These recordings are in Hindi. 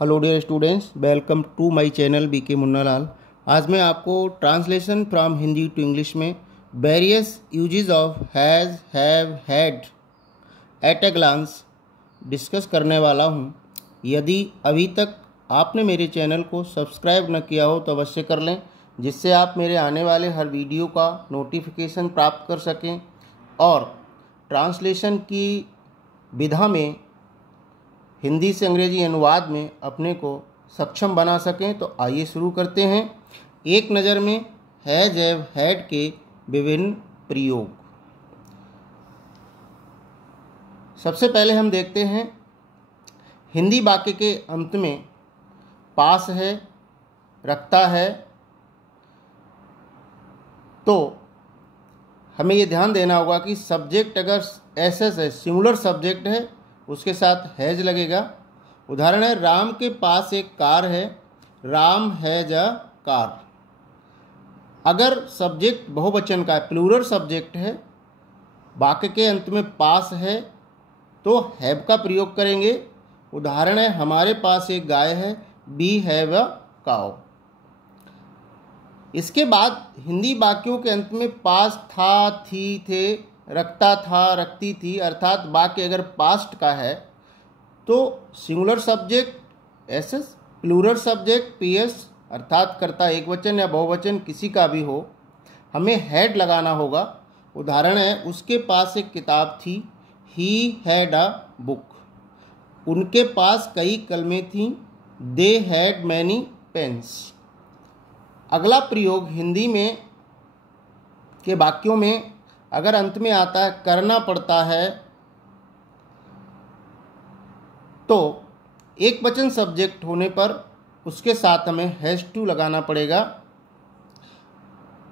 Hello dear students, welcome to my channel BK Munnalal. आज मैं आपको translation from Hindi to English में various uses of has, have, had at a glance discuss करने वाला हूं। यदि अभी तक आपने मेरे चैनल को सब्सक्राइब न किया हो तो अवश्य कर लें, जिससे आप मेरे आने वाले हर वीडियो का नोटिफिकेशन प्राप्त कर सकें और ट्रांसलेशन की विधा में हिंदी से अंग्रेजी अनुवाद में अपने को सक्षम बना सकें। तो आइए शुरू करते हैं। एक नज़र में हैज़, हैव, हैड के विभिन्न प्रयोग। सबसे पहले हम देखते हैं हिंदी वाक्य के अंत में पास है, रखता है, तो हमें ये ध्यान देना होगा कि सब्जेक्ट अगर एसएस है, सिंगुलर सब्जेक्ट है, उसके साथ हैज लगेगा। उदाहरण है, राम के पास एक कार है, राम हैज अ कार। अगर सब्जेक्ट बहुवचन का प्लूरल सब्जेक्ट है, वाक्य के अंत में पास है, तो हैव का प्रयोग करेंगे। उदाहरण है, हमारे पास एक गाय है, वी हैव अ काउ। इसके बाद हिंदी वाक्यों के अंत में पास था, थी, थे, रखता था, रखती थी, अर्थात वाक्य अगर पास्ट का है तो singular subject SS, plural subject PS, अर्थात कर्ता एक वचन या बहुवचन किसी का भी हो, हमें हैड लगाना होगा। उदाहरण है, उसके पास एक किताब थी, ही हैड अ बुक। उनके पास कई कलमें थीं, दे हैड मैनी पेन्स। अगला प्रयोग हिंदी में के वाक्यों में अगर अंत में आता है करना पड़ता है, तो एक वचन सब्जेक्ट होने पर उसके साथ हमें हैज टू लगाना पड़ेगा।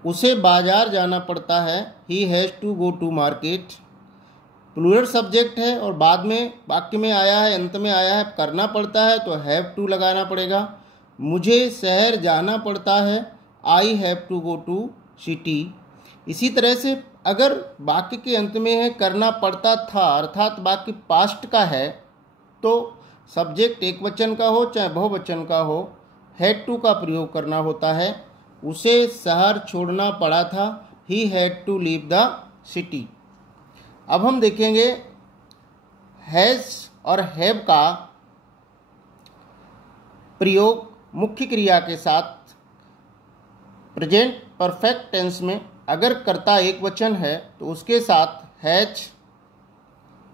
उसे बाजार जाना पड़ता है, he has to go to market. Plural subject है और बाद में वाक्य में आया है, अंत में आया है करना पड़ता है, तो हैव टू लगाना पड़ेगा। मुझे शहर जाना पड़ता है, I have to go to city. इसी तरह से अगर वाक्य के अंत में है करना पड़ता था, अर्थात वाक्य पास्ट का है, तो सब्जेक्ट एक वचन का हो चाहे बहुवचन का हो, हैड टू का प्रयोग करना होता है। उसे शहर छोड़ना पड़ा था, he had to leave the city. अब हम देखेंगे हैज और हैव का प्रयोग मुख्य क्रिया के साथ प्रेजेंट परफेक्ट टेंस में। अगर कर्ता एक वचन है तो उसके साथ हैज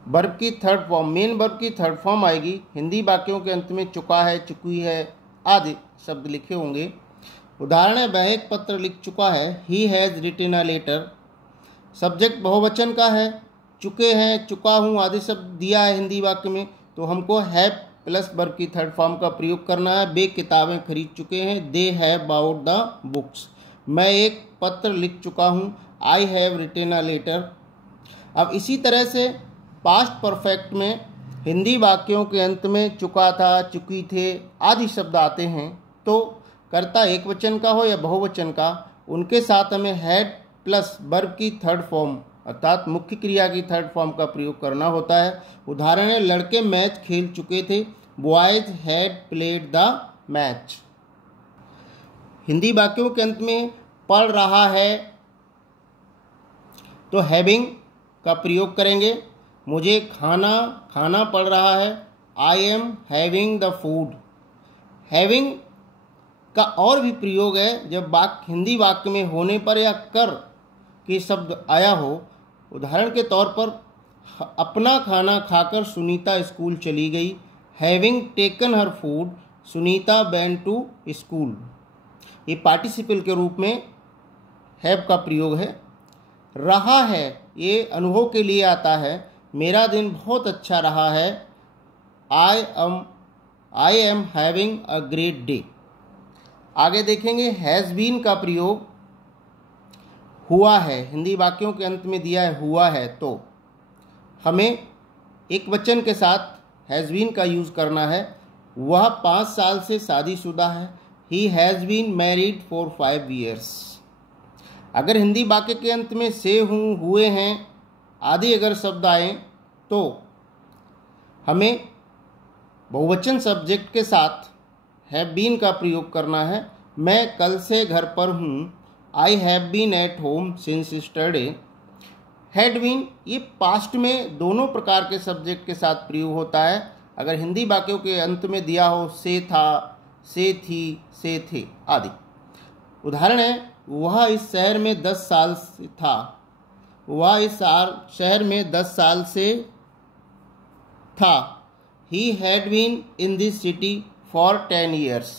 वर्ब की थर्ड फॉर्म, मेन वर्ब की थर्ड फॉर्म आएगी। हिंदी वाक्यों के अंत में चुका है, चुकी है आदि शब्द लिखे होंगे। उदाहरण है, वह एक पत्र लिख चुका है, he has written a letter. Subject बहुवचन का है, चुके हैं, चुका हूँ आदि शब्द दिया है हिंदी वाक्य में, तो हमको हैव प्लस वर्ब की थर्ड फॉर्म का प्रयोग करना है। वे किताबें खरीद चुके हैं, they have bought the books. मैं एक पत्र लिख चुका हूँ, I have written a letter. अब इसी तरह से पास्ट परफेक्ट में हिंदी वाक्यों के अंत में चुका था, चुकी थे आदि शब्द आते हैं, तो कर्ता एक वचन का हो या बहुवचन का, उनके साथ हमें हैड प्लस वर्ब की थर्ड फॉर्म अर्थात मुख्य क्रिया की थर्ड फॉर्म का प्रयोग करना होता है। उदाहरण है, लड़के मैच खेल चुके थे, boys had played the match. Hindi वाक्यों के अंत में पढ़ रहा है, तो हैविंग का प्रयोग करेंगे। मुझे खाना पड़ रहा है, I am having the food. Having का और भी प्रयोग है जब वाक्य हिंदी वाक्य में होने पर या कर के शब्द आया हो। उदाहरण के तौर पर, अपना खाना खाकर सुनीता स्कूल चली गई, having taken her food Sunita went to school. ये पार्टिसिपल के रूप में हैव का प्रयोग है। रहा है, ये अनुभव के लिए आता है, मेरा दिन बहुत अच्छा रहा है, I am having a great day. आगे देखेंगे हैज़ बीन का प्रयोग। हुआ है, हिंदी वाक्यों के अंत में दिया है हुआ है, तो हमें एक वचन के साथ हैज़ बीन का यूज़ करना है। वह 5 साल से शादीशुदा है, he has been married for 5 years। अगर हिंदी वाक्य के अंत में से हूँ, हुए हैं आदि अगर शब्द आए, तो हमें बहुवचन सब्जेक्ट के साथ हैव बीन का प्रयोग करना है। मैं कल से घर पर हूँ, I have been at home since yesterday. Had been ये पास्ट में दोनों प्रकार के सब्जेक्ट के साथ प्रयोग होता है। अगर हिंदी वाक्यों के अंत में दिया हो से था, से थी, से थे आदि। उदाहरण है, वह इस शहर में 10 साल से था, वह इस शहर में 10 साल से था। He had been in this city for 10 years।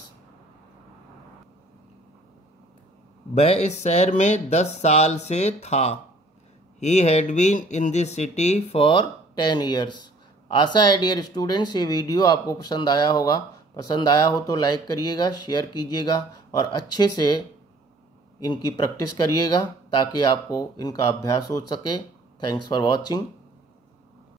वह इस शहर में 10 साल से था। He had been in this city for 10 years। आशा है डियर स्टूडेंट्स ये वीडियो आपको पसंद आया होगा। पसंद आया हो तो लाइक करिएगा, शेयर कीजिएगा और अच्छे से इनकी प्रैक्टिस करिएगा ताकि आपको इनका अभ्यास हो सके। Thanks for watching.